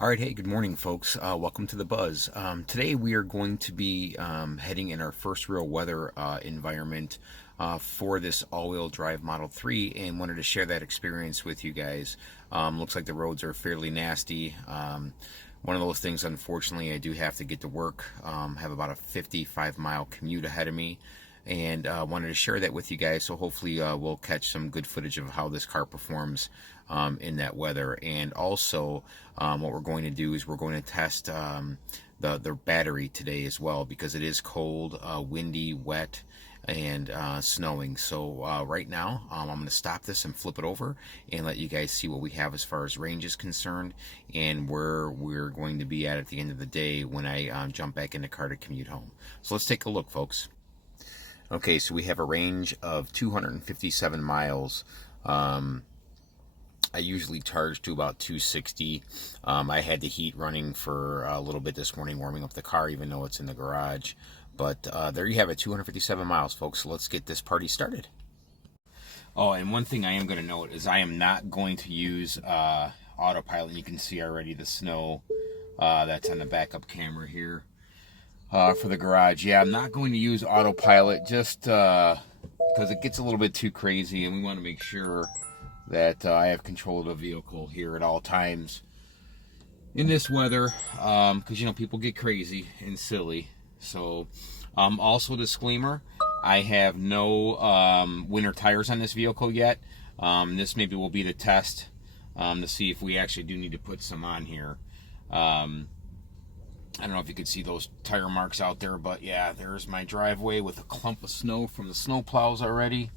All right, hey, good morning, folks. Welcome to the Buzz. Today we are going to be heading in our first real weather environment for this all-wheel drive Model 3, and wanted to share that experience with you guys. Looks like the roads are fairly nasty. One of those things, unfortunately, I do have to get to work. Have about a 55-mile commute ahead of me, and wanted to share that with you guys, so hopefully we'll catch some good footage of how this car performs in that weather. And also what we're going to do is we're going to test the battery today as well, because it is cold, windy, wet, and snowing. So right now I'm going to stop this and flip it over and let you guys see what we have as far as range is concerned, and where we're going to be at the end of the day when I jump back in the car to commute home. So let's take a look, folks. Okay, so we have a range of 257 miles. I usually charge to about 260. I had the heat running for a little bit this morning, warming up the car, even though it's in the garage. But there you have it, 257 miles, folks. So let's get this party started. Oh, and one thing I am going to note is I am not going to use autopilot. You can see already the snow that's on the backup camera here for the garage. Yeah, I'm not going to use autopilot just because it gets a little bit too crazy, and we want to make sure that I have control of the vehicle here at all times in this weather, because, you know, people get crazy and silly. So, also disclaimer, I have no winter tires on this vehicle yet. This maybe will be the test to see if we actually do need to put some on here. I don't know if you could see those tire marks out there, but yeah, there's my driveway with a clump of snow from the snow plows already.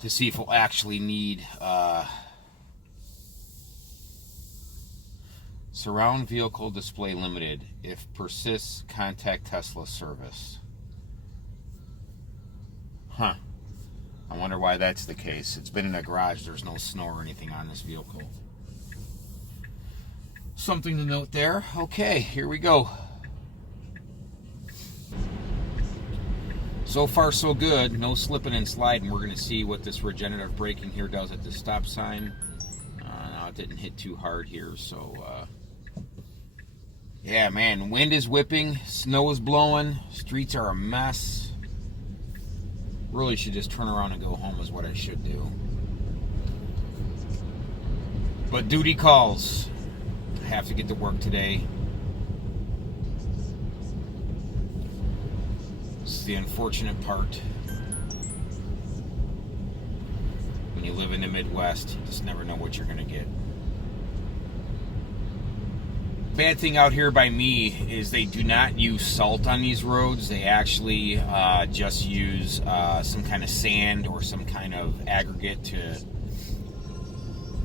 To see if we'll actually need surround vehicle display limited. If persists, contact Tesla service. Huh. I wonder why that's the case. It's been in a garage. There's no snow or anything on this vehicle. Something to note there. Okay, here we go. So far, so good. No slipping and sliding. We're going to see what this regenerative braking here does at the stop sign. No, it didn't hit too hard here. So, yeah, man, wind is whipping. Snow is blowing. Streets are a mess. Really should just turn around and go home is what I should do. But duty calls. I have to get to work today. This is the unfortunate part. When you live in the Midwest, you just never know what you're going to get. Bad thing out here by me is they do not use salt on these roads. They actually just use some kind of sand or some kind of aggregate to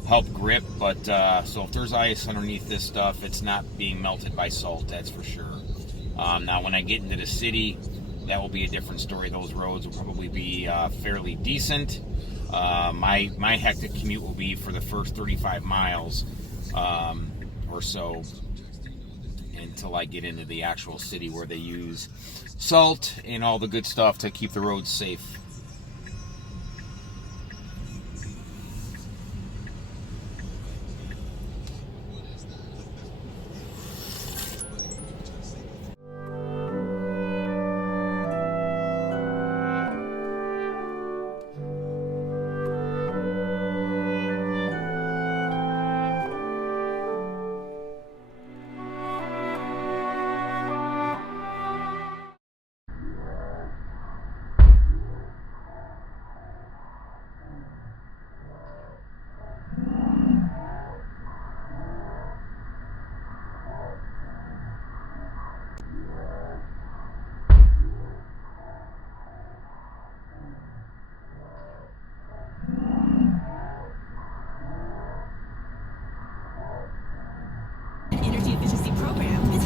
help grip. But so if there's ice underneath this stuff, it's not being melted by salt, that's for sure. Now when I get into the city, that will be a different story. Those roads will probably be fairly decent. My hectic commute will be for the first 35 miles or so until I get into the actual city where they use salt and all the good stuff to keep the roads safe.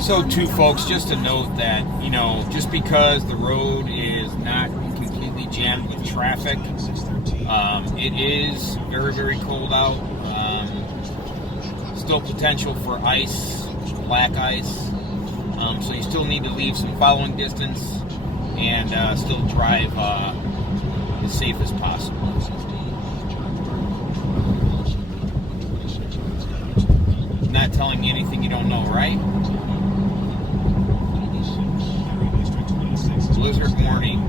So too, folks, just to note that, you know, just because the road is not completely jammed with traffic, it is very, very cold out. Still potential for ice, black ice. So you still need to leave some following distance and still drive as safe as possible. telling you anything you don't know, right? Blizzard warning.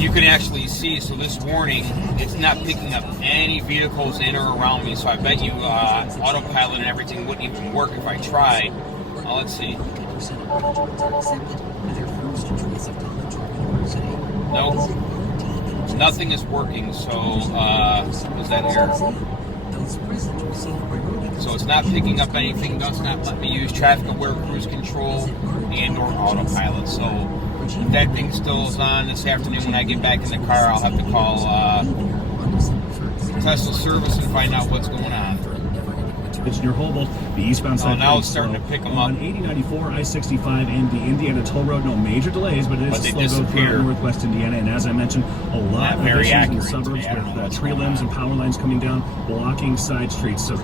You can actually see, so this warning, it's not picking up any vehicles in or around me, so I bet you autopilot and everything wouldn't even work if I tried. Let's see. Nope. Nothing is working, so, is that here? So it's not picking up anything, does not let me use traffic aware cruise control and or autopilot. So if that thing still is on this afternoon when I get back in the car, I'll have to call Tesla service and find out what's going on. It's near Humboldt, the eastbound side. Now it's starting to pick them up. On 8094, I-65, and the Indiana Toll Road, no major delays, but it is slow go throughout northwest Indiana. And as I mentioned, a lot of issues in the suburbs with tree limbs and power lines coming down, blocking side streets. So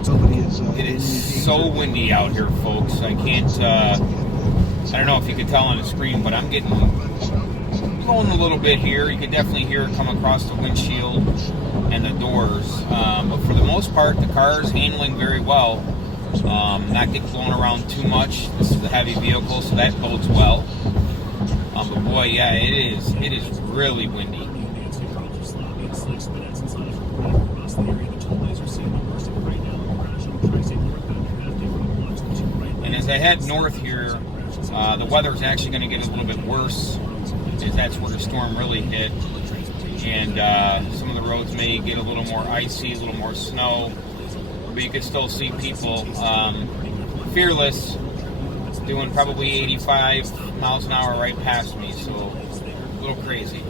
it is so windy out here, folks. I can't. I don't know if you can tell on the screen, but I'm getting blowing a little bit here. You can definitely hear it come across the windshield and the doors, but for the most part the car is handling very well, not getting blown around too much. This is a heavy vehicle, so that bodes well, but boy, yeah, it is really windy. And as I head north here, the weather is actually going to get a little bit worse, as that's where the storm really hit. And some of the roads may get a little more icy, a little more snow, but you can still see people fearless doing probably 85 miles an hour right past me, so a little crazy.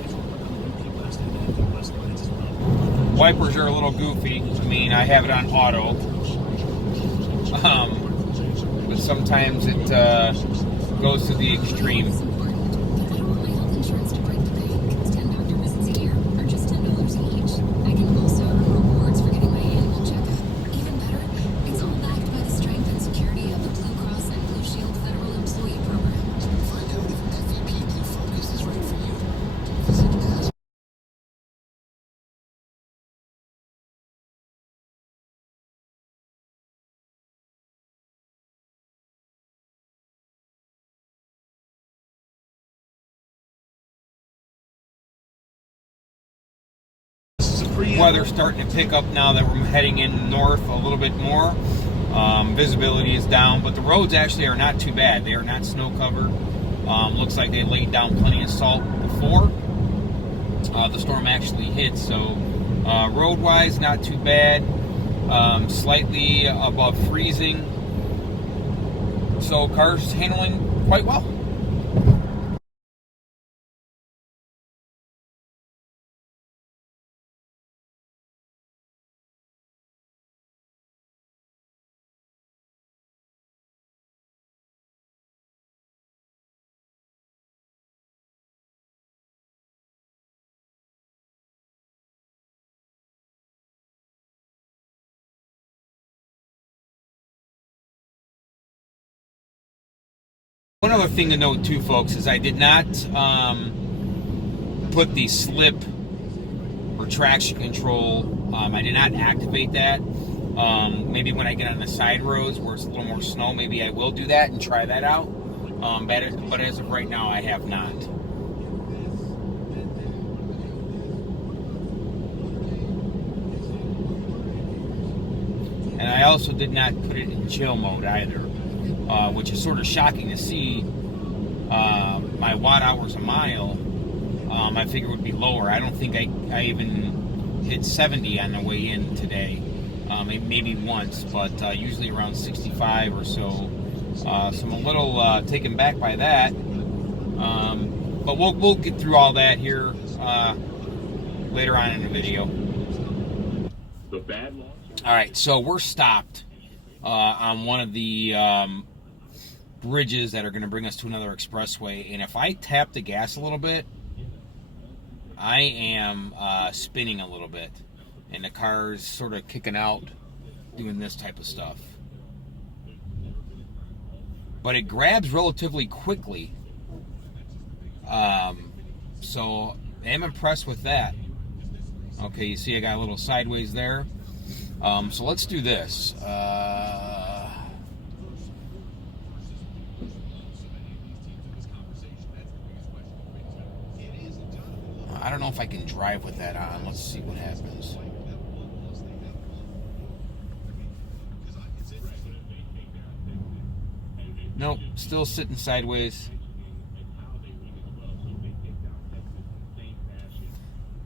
Wipers are a little goofy. I mean, I have it on auto, but sometimes it goes to the extreme. Weather starting to pick up now that we're heading in north a little bit more. Visibility is down, but the roads actually are not too bad. They are not snow covered. Looks like they laid down plenty of salt before the storm actually hit, so road wise not too bad. Slightly above freezing, so cars handling quite well. One other thing to note too, folks, is I did not put the slip or traction control. I did not activate that. Maybe when I get on the side roads where it's a little more snow, maybe I will do that and try that out. But as of right now, I have not. And I also did not put it in chill mode either, which is sort of shocking to see. My watt hours a mile, I figure would be lower. I don't think I even hit 70 on the way in today. Maybe once, but usually around 65 or so. So I'm a little taken back by that. But we'll get through all that here later on in the video. The bad law. All right, so we're stopped on one of the bridges that are going to bring us to another expressway, and if I tap the gas a little bit, I am spinning a little bit, and the car's sort of kicking out, doing this type of stuff. But it grabs relatively quickly, so I'm impressed with that. Okay, you see I got a little sideways there. So let's do this. I don't know if I can drive with that on. Let's see what happens. Nope, still sitting sideways.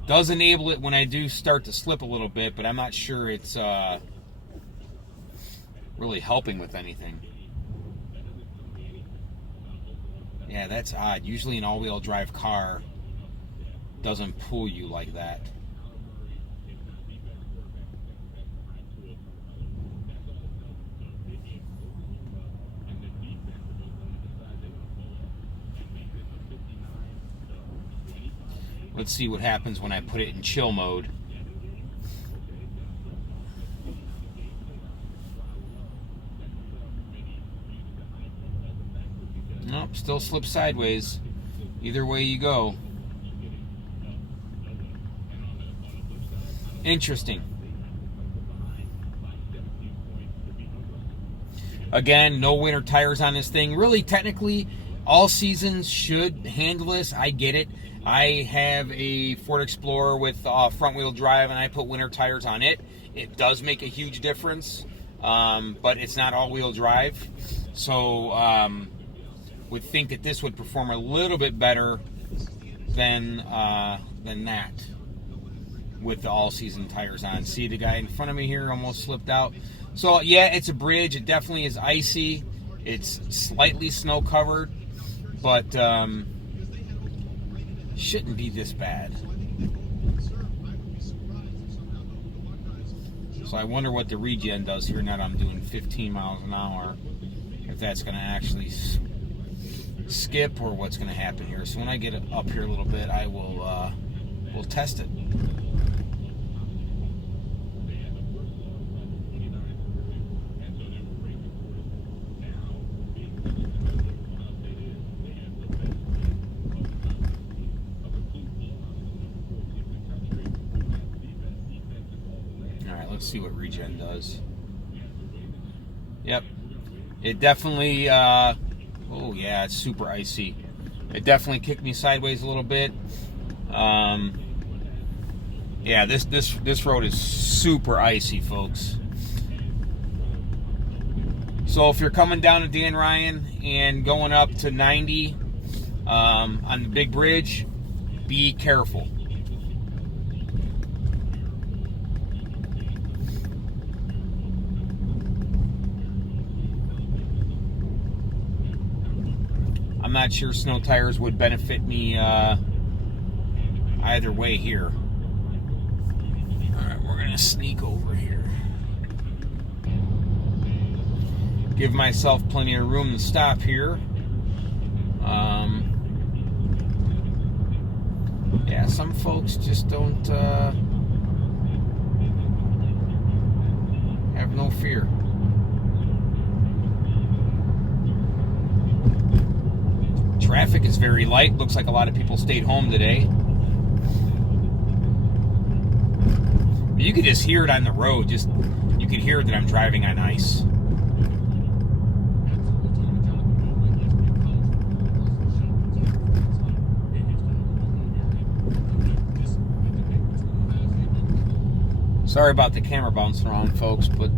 Does enable it when I do start to slip a little bit, but I'm not sure it's really helping with anything. Yeah, that's odd. Usually an all-wheel drive car doesn't pull you like that. Let's see what happens when I put it in chill mode. Nope, still slips sideways. Either way you go. Interesting. Again, no winter tires on this thing. Really, technically, all seasons should handle this. I get it. I have a Ford Explorer with front-wheel drive, and I put winter tires on it. It does make a huge difference, but it's not all-wheel drive. So, would think that this would perform a little bit better than that with the all-season tires on. See the guy in front of me here almost slipped out. So, yeah, it's a bridge. It definitely is icy. It's slightly snow-covered, but shouldn't be this bad. So I wonder what the Regen does here now that I'm doing 15 miles an hour. If that's going to actually skip or what's going to happen here. So when I get up here a little bit, I will we'll test it. Let's see what Regen does. Yep. It definitely, oh yeah, it's super icy. It definitely kicked me sideways a little bit. Yeah, this road is super icy, folks. So if you're coming down to Dan Ryan and going up to 90 on the big bridge, be careful. I'm not sure snow tires would benefit me either way here. Alright, we're going to sneak over here. Give myself plenty of room to stop here. Yeah, some folks just don't have no fear. Traffic is very light. Looks like a lot of people stayed home today. You could just hear it on the road. You could hear that I'm driving on ice. Sorry about the camera bouncing around, folks, but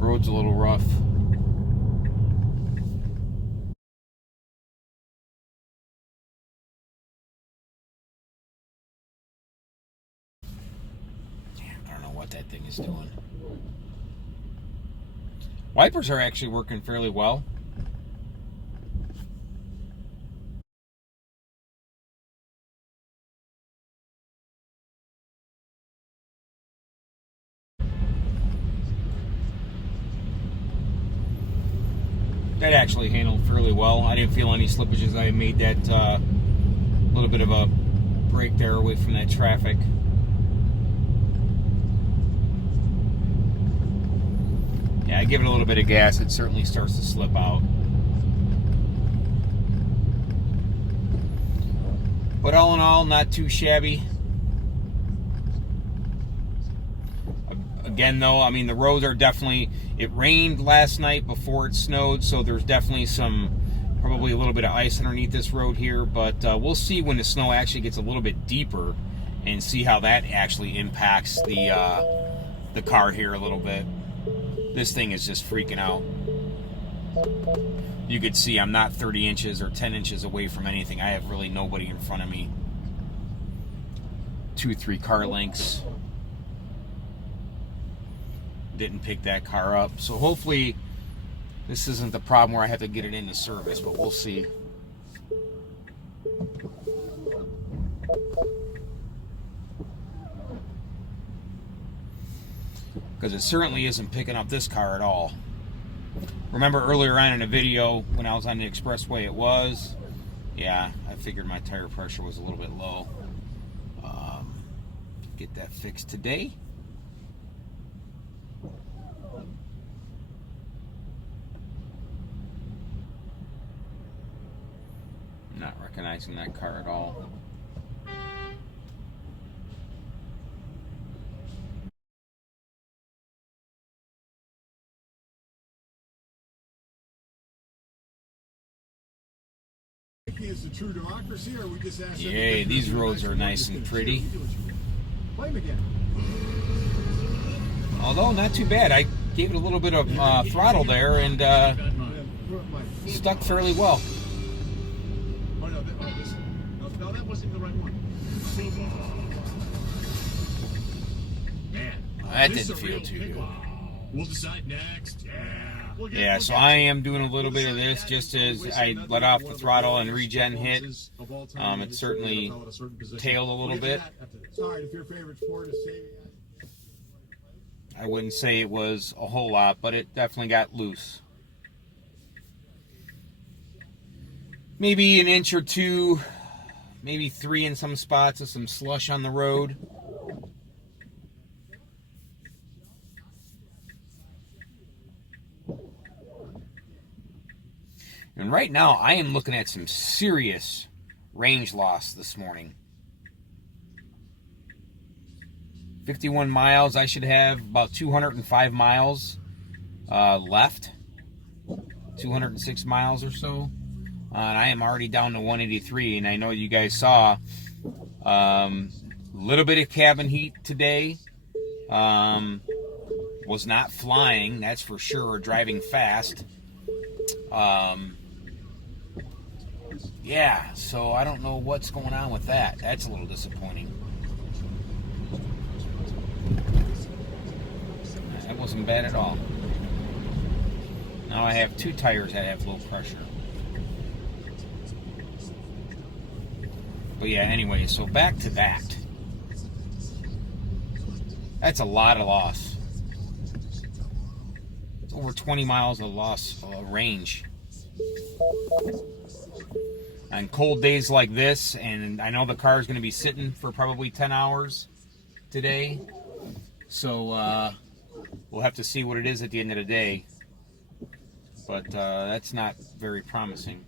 road's a little rough. What that thing is doing. Wipers are actually working fairly well. That actually handled fairly well. I didn't feel any slippages. I made that little bit of a break there away from that traffic. Yeah, I give it a little bit of gas, it certainly starts to slip out. But all in all, not too shabby. Again, though, I mean, the roads are definitely, it rained last night before it snowed, so there's definitely probably a little bit of ice underneath this road here, but we'll see when the snow actually gets a little bit deeper and see how that actually impacts the car here a little bit. This thing is just freaking out. You could see I'm not 30 inches or 10 inches away from anything. I have really nobody in front of me. 2-3 car lengths. Didn't pick that car up. So hopefully this isn't the problem where I have to get it into service, but we'll see. Because it certainly isn't picking up this car at all. Remember earlier on in the video when I was on the expressway it was? Yeah, I figured my tire pressure was a little bit low. Get that fixed today. Not recognizing that car at all. Is the true democracy, or we just ask? Yay, these roads are nice and pretty. Although not too bad. I gave it a little bit of throttle there and stuck fairly well. Oh no, no, that wasn't the right one. Man, that didn't feel too good. We'll decide next. Yeah, so I am doing a little bit of this just as I let off the throttle and Regen hit. It certainly tailed a little bit. I wouldn't say it was a whole lot, but it definitely got loose. Maybe an inch or two, maybe 3 in some spots of some slush on the road. And right now, I am looking at some serious range loss this morning. 51 miles. I should have about 205 miles left. 206 miles or so. And I am already down to 183. And I know you guys saw a little bit of cabin heat today. Was not flying, that's for sure, or driving fast. Yeah, so I don't know what's going on with that. That's a little disappointing. That wasn't bad at all. Now I have 2 tires that have low pressure. But yeah, anyway, so back to that. That's a lot of loss. It's over 20 miles of loss range. On cold days like this, and I know the car is going to be sitting for probably 10 hours today, so we'll have to see what it is at the end of the day, but that's not very promising.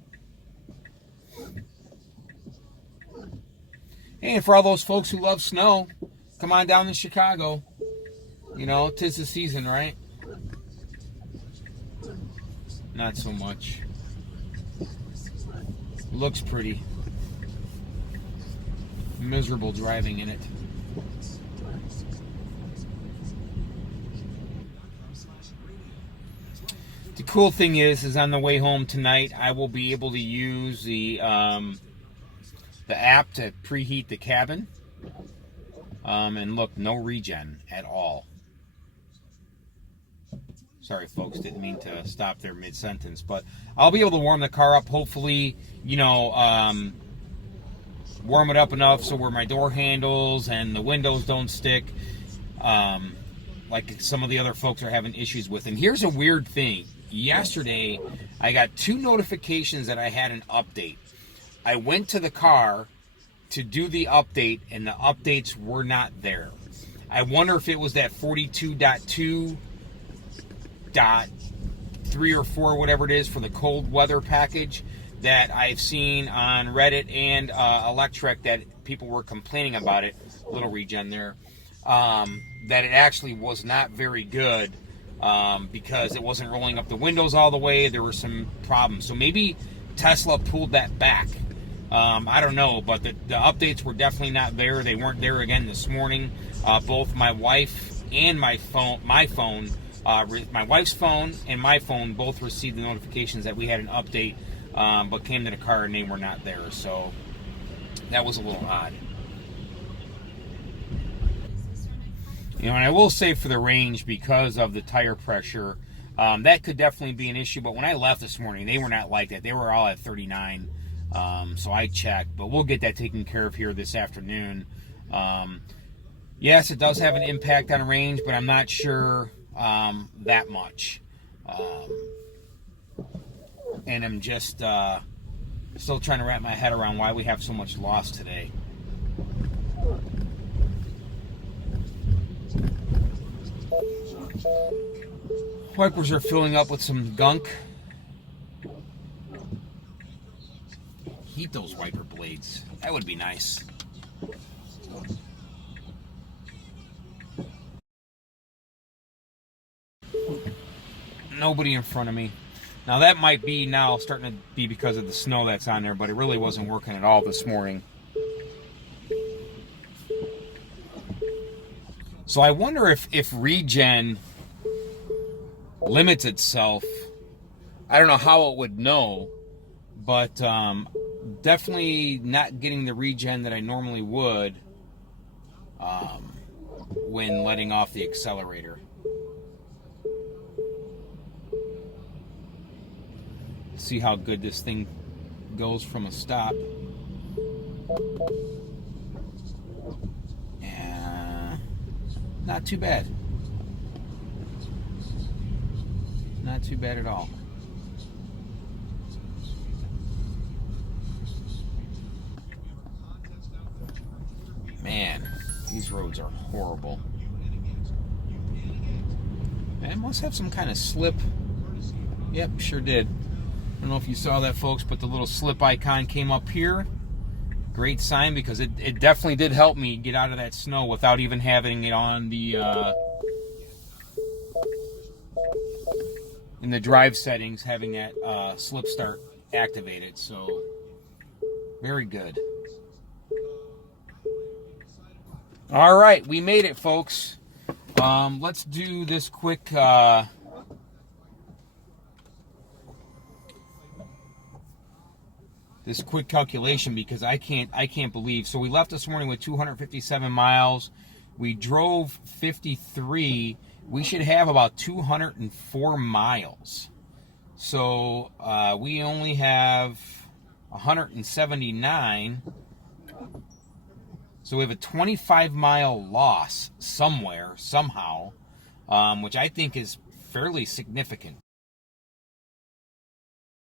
And for all those folks who love snow, come on down to Chicago. You know, 'tis the season, right? Not so much. Looks pretty. Miserable driving in it. The cool thing is on the way home tonight, I will be able to use the app to preheat the cabin. And look, no regen at all. Sorry, folks, didn't mean to stop there mid-sentence, but I'll be able to warm the car up, hopefully, you know, warm it up enough so where my door handles and the windows don't stick, like some of the other folks are having issues with. And here's a weird thing. Yesterday, I got 2 notifications that I had an update. I went to the car to do the update, and the updates were not there. I wonder if it was that 42.2.3 or 4, whatever it is, for the cold weather package that I've seen on Reddit and Electric that people were complaining about it. Little regen there. that it actually was not very good because it wasn't rolling up the windows all the way. There were some problems. So maybe Tesla pulled that back. I don't know, but the updates were definitely not there. They weren't there again this morning. Both my wife and my wife's phone and my phone both received the notifications that we had an update, but came to the car and they were not there. So that was a little odd. You know, and I will say for the range, because of the tire pressure, that could definitely be an issue. But when I left this morning, they were not like that. They were all at 39. So I checked, but we'll get that taken care of here this afternoon. Yes, it does have an impact on range, but I'm not sure that much. And I'm just still trying to wrap my head around why we have so much loss today. Wipers are filling up with some gunk. Heat those wiper blades. That would be nice. Nobody in front of me. Now that might be now starting to be because of the snow that's on there, but it really wasn't working at all this morning. So I wonder if Regen limits itself. I don't know how it would know, but definitely not getting the regen that I normally would when letting off the accelerator. See how good this thing goes from a stop. Yeah, not too bad. Not too bad at all. Man, these roads are horrible. And it must have some kind of slip. Yep, sure did. I don't know if you saw that, folks, but the little slip icon came up here. Great sign, because it definitely did help me get out of that snow without even having it on the in the drive settings, having that slip start activated. So very good. All right, we made it, folks. Let's do this quick calculation, because I can't believe. So we left this morning with 257 miles. We drove 53. We should have about 204 miles. So we only have 179. So we have a 25-mile loss somewhere, somehow, which I think is fairly significant.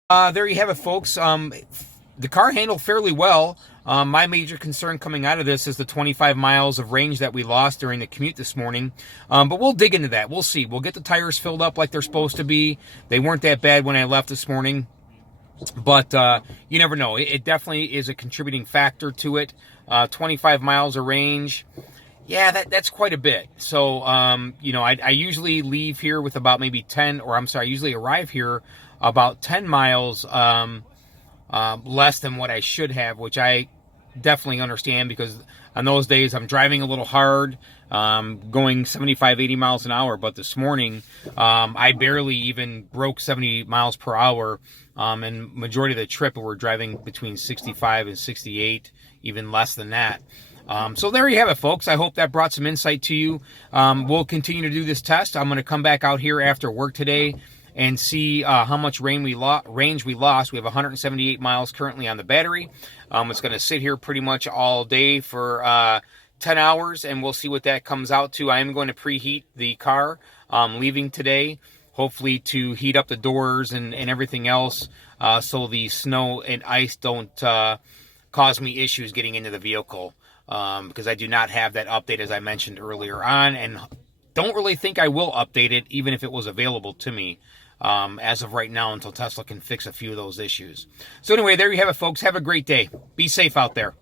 There you have it, folks. The car handled fairly well. My major concern coming out of this is the 25 miles of range that we lost during the commute this morning. But we'll dig into that. We'll see. We'll get the tires filled up like they're supposed to be. They weren't that bad when I left this morning. But you never know. It definitely is a contributing factor to it. 25 miles of range. Yeah, that's quite a bit. So, you know, I usually leave here with about maybe 10, or I'm sorry, I usually arrive here about 10 miles less than what I should have, which I definitely understand, because on those days I'm driving a little hard, going 75, 80 miles an hour. But this morning, I barely even broke 70 miles per hour. And majority of the trip, we're driving between 65 and 68, even less than that. So there you have it, folks. I hope that brought some insight to you. We'll continue to do this test. I'm going to come back out here after work today and see how much range we lost. We have 178 miles currently on the battery. It's going to sit here pretty much all day for 10 hours, and we'll see what that comes out to. I am going to preheat the car leaving today, hopefully to heat up the doors and everything else, so the snow and ice don't cause me issues getting into the vehicle, because I do not have that update, as I mentioned earlier on, and don't really think I will update it, even if it was available to me, as of right now, until Tesla can fix a few of those issues. So anyway, there you have it, folks. Have a great day. Be safe out there.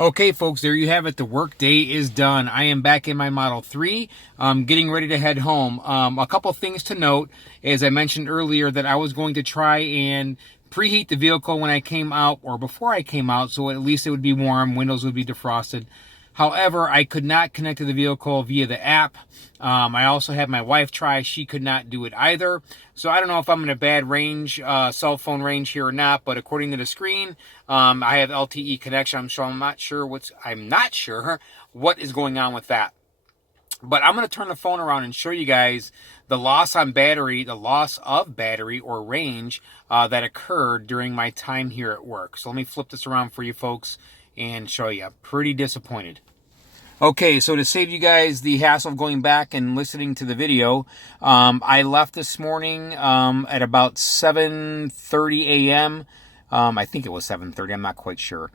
Okay, folks, there you have it. The work day is done. I am back in my Model 3, getting ready to head home. A couple things to note, as I mentioned earlier, that I was going to try and preheat the vehicle when I came out, or before I came out, so at least it would be warm, windows would be defrosted. However, I could not connect to the vehicle via the app. I also had my wife try. She could not do it either. So I don't know if I'm in a bad range, cell phone range here or not, but according to the screen, I have LTE connection. So I'm not sure what is going on with that. But I'm going to turn the phone around and show you guys the loss of battery or range that occurred during my time here at work. So let me flip this around for you folks and show you. Pretty disappointed. Okay, so to save you guys the hassle of going back and listening to the video, I left this morning at about 7:30 a.m. I think it was 7:30, I'm not quite sure,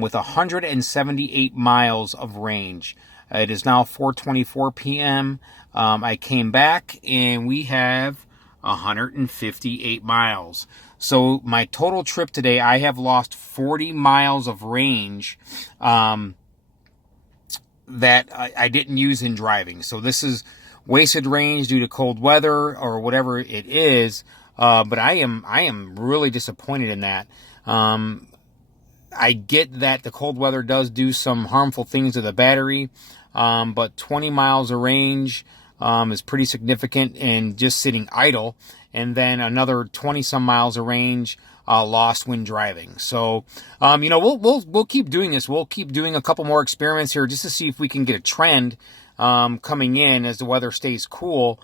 with 178 miles of range. It is now 4:24 p.m. I came back and we have 158 miles. So my total trip today, I have lost 40 miles of range that I didn't use in driving. So this is wasted range due to cold weather or whatever it is. But I am really disappointed in that. I get that the cold weather does do some harmful things to the battery, but 20 miles of range is pretty significant in just sitting idle, and then another 20 some miles of range lost when driving. So, we'll keep doing this. We'll keep doing a couple more experiments here just to see if we can get a trend coming in as the weather stays cool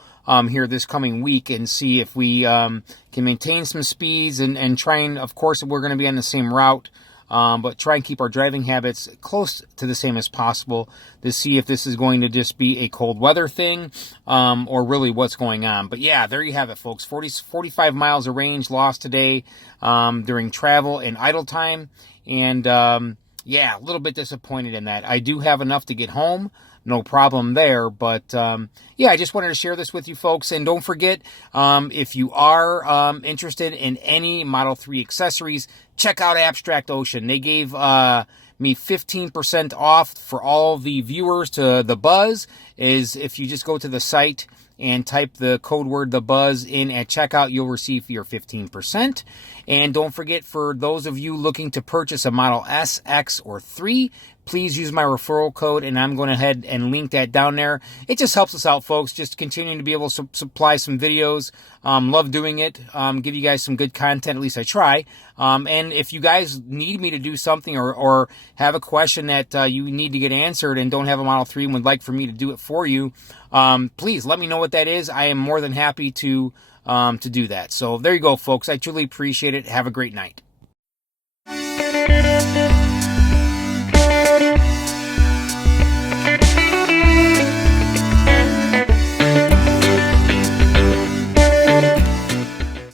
here this coming week, and see if we can maintain some speeds and try and, of course, we're going to be on the same route. But try and keep our driving habits close to the same as possible to see if this is going to just be a cold weather thing, or really what's going on. But yeah, there you have it, folks. 45 miles of range lost today, during travel and idle time. And, yeah, a little bit disappointed in that. I do have enough to get home. No problem there. But, yeah, I just wanted to share this with you folks. And don't forget, if you are interested in any Model 3 accessories, check out Abstract Ocean. They gave me 15% off for all the viewers to The Buzz. Is if you just go to the site and type the code word The Buzz in at checkout, you'll receive your 15%. And don't forget, for those of you looking to purchase a Model S, X, or 3, please use my referral code, and I'm going to head and link that down there. It just helps us out, folks, just continuing to be able to supply some videos. Love doing it. Give you guys some good content, at least I try. And if you guys need me to do something or have a question that you need to get answered and don't have a Model 3 and would like for me to do it for you, please let me know what that is. I am more than happy to do that. So there you go, folks. I truly appreciate it. Have a great night.